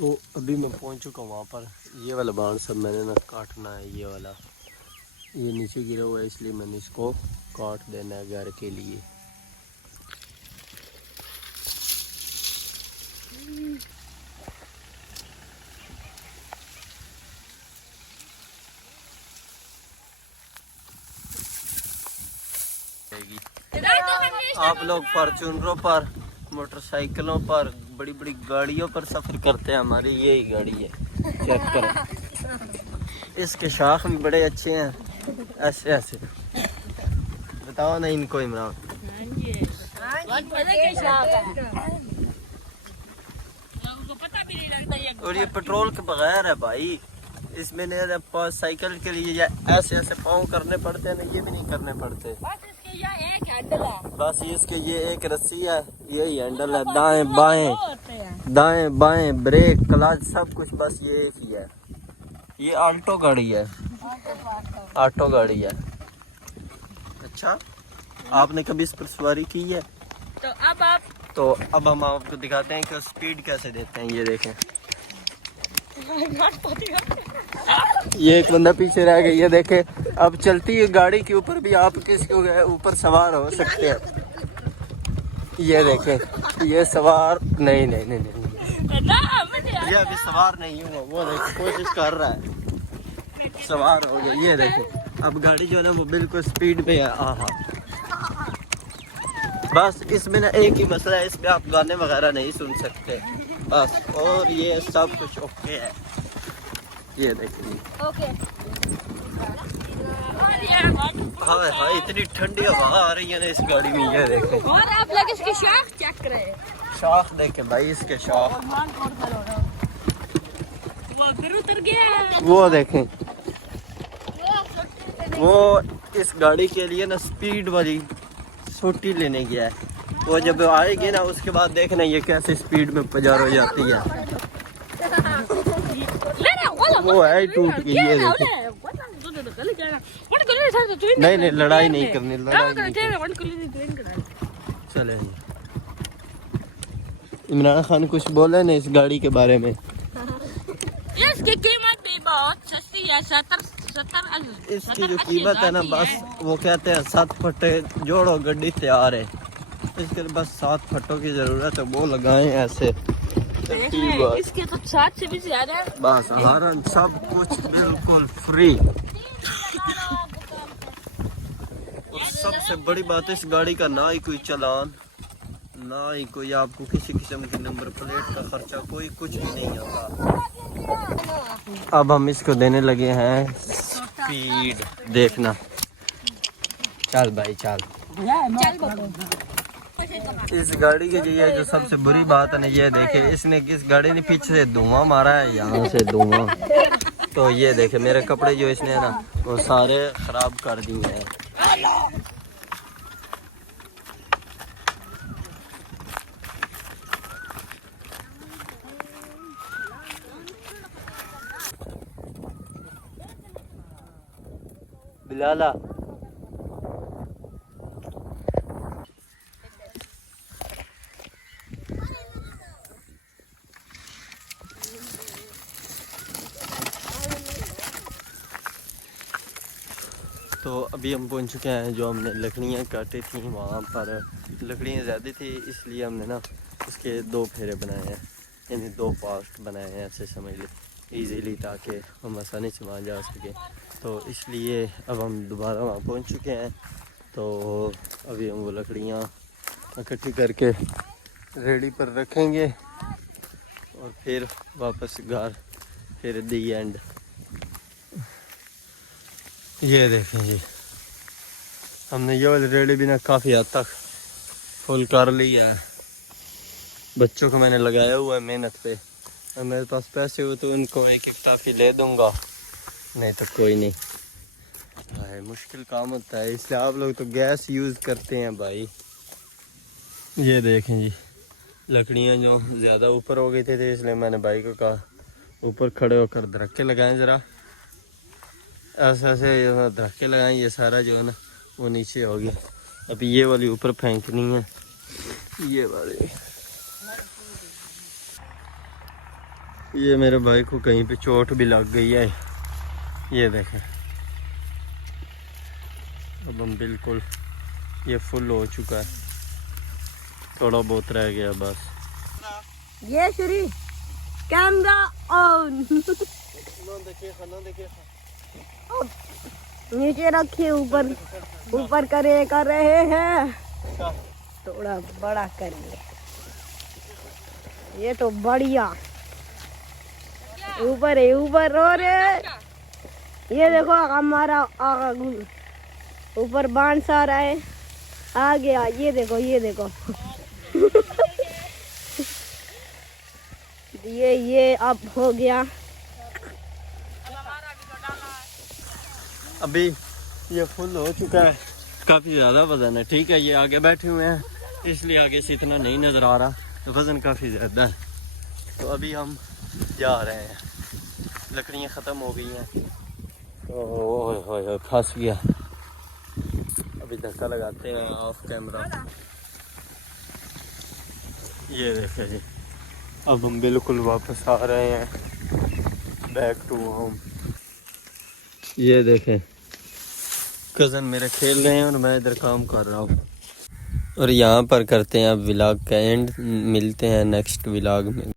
तो अभी मैं पहुंच चुका हूँ वहाँ पर। ये वाला बाण सब मैंने ना काटना है, ये वाला, ये नीचे गिरा हुआ है इसलिए मैंने इसको काट देना है घर के लिए। आप लोग फॉर्च्यूनरों पर, मोटरसाइकिलों पर, बड़ी बड़ी गाड़ियों पर सफ़र करते हैं, हमारी यही गाड़ी है, चेक करो। इसके शाख भी बड़े अच्छे हैं, ऐसे ऐसे। बताओ ना इनको इमरान। और ये पेट्रोल के बगैर है भाई, इसमें साइकिल के लिए ऐसे ऐसे पाँव करने पड़ते हैं ना, ये भी नहीं करने पड़ते। एक हैंडल है बस इसके ये एक रस्सी है, यही हैंडल है, दाएं बाएं ब्रेक क्लच सब कुछ बस ये एक ही है। ये ऑल्टो गाड़ी है, ऑटो गाड़ी है। अच्छा, आपने कभी इस पर सवारी की है? तो अब हम आपको दिखाते हैं कि स्पीड कैसे देते हैं। ये देखें, ये एक बंदा पीछे रह गया, ये देखे। अब चलती है गाड़ी के ऊपर भी आप किसके ऊपर सवार हो सकते हैं। ये देखें, ये सवार नहीं, ये अभी सवार नहीं हुआ, वो देखे कोशिश कर रहा है, सवार हो गया। ये देखें, अब गाड़ी जो है ना वो बिल्कुल स्पीड पे है। आहा, बस इसमें ना एक ही मसला है, इसमें आप गाने वगैरह नहीं सुन सकते बस, और ये सब कुछ ओके है। ये देखिए ओके। हाँ, इतनी ठंडी हवा आ रही है ना इस गाड़ी में। ये देखें, और आप लोग इसकी शाख चेक करें, शाख देखें भाई, इसके शाख उतर गया। वो देखें, वो इस गाड़ी के लिए ना स्पीड वाली छुट्टी लेने गया है। वो जब आएगी ना उसके बाद देखना ये कैसे स्पीड में पजार हो जाती है। वो है टूट गई, ये देखें। नहीं, लड़ाई नहीं करनी, चले। इमरान खान कुछ बोले ना इस गाड़ी के बारे में। इसकी कीमत भी बहुत सस्ती है, 70 इसकी जो कीमत है ना, बस वो कहते हैं 7 फट्टे जोड़ो गड्डी तैयार है। इसके लिए बस 7 फट्टों की जरूरत है, वो लगाएं ऐसे। इसके तो 7 से भी ज्यादा है। बस हॉर्न सब कुछ बिल्कुल फ्री। और सबसे बड़ी बात, इस गाड़ी का ना ही कोई चालान, ना ही कोई आपको किसी किस्म की नंबर प्लेट का खर्चा, कोई कुछ भी नहीं आता। अब हम इसको देने लगे हैं स्पीड, देखना। चल भाई चल। इस गाड़ी के लिए जो सबसे बुरी बात है ना, ये देखे, इसने इस गाड़ी ने पीछे से धुआं मारा है, यहाँ से धुआं। तो ये देखे मेरे कपड़े जो इसने है ना वो सारे खराब कर दिए हैं। बिलाला तो अभी हम पहुंच चुके हैं, जो हमने लकड़ियाँ काटी थी वहाँ पर लकड़ियाँ ज़्यादा थी, इसलिए हमने ना उसके 2 फेरे बनाए हैं, यानी 2 पार्ट बनाए हैं, ऐसे समझ लो इजीली, ताकि हम आसानी से वहाँ जा सकें। तो इसलिए अब हम दोबारा वहाँ पहुँच चुके हैं। तो अभी हम वो लकड़ियाँ इकट्ठी करके रेडी पर रखेंगे और फिर वापस घर, फिर दी एंड। ये देखें जी, हमने ये वाली रेडी भी ना काफ़ी हद तक फुल कर लिया है। बच्चों को मैंने लगाया हुआ है मेहनत पे, और मेरे पास पैसे हो तो उनको एक टाफी ले दूंगा, नहीं तो कोई नहीं। भाई मुश्किल काम होता है, इसलिए आप लोग तो गैस यूज़ करते हैं भाई। ये देखें जी, लकड़ियाँ जो ज़्यादा ऊपर हो गई थी, इसलिए मैंने भाई को कहा ऊपर खड़े होकर धक्के लगाएं ज़रा, ऐसे ऐसे धक्के लगाएं, ये सारा जो है ना वो नीचे हो गया। अभी ये वाली ऊपर फेंकनी है, ये वाली। ये मेरे भाई को कहीं पे चोट भी लग गई है, ये देखें। अब हम बिल्कुल ये फुल हो चुका है, थोड़ा बहुत रह गया बस। ये श्री कैमरा ऑन। नीचे रखिए, ऊपर ऊपर कर रहे हैं, थोड़ा बड़ा करिए। ये तो बढ़िया ऊपर है, ऊपर। और ये देखो हमारा ऊपर बांध सा रहा है, आ गया। ये देखो, ये देखो। ये अब हो गया। अभी ये फुल हो चुका है, काफ़ी ज़्यादा वजन है। ठीक है, ये आगे बैठे हुए हैं इसलिए आगे से इतना नहीं नज़र आ रहा, तो वज़न काफ़ी ज़्यादा है। तो अभी हम जा रहे हैं, लकड़ियाँ ख़त्म हो गई हैं। ओह फंस गया। अभी धक्का लगाते हैं ऑफ कैमरा। ये देखें जी, अब हम बिल्कुल वापस आ रहे हैं बैक टू होम। ये देखें, कज़न मेरे खेल रहे हैं और मैं इधर काम कर रहा हूँ। और यहाँ पर करते हैं अब व्लॉग का एंड। मिलते हैं नेक्स्ट व्लॉग में।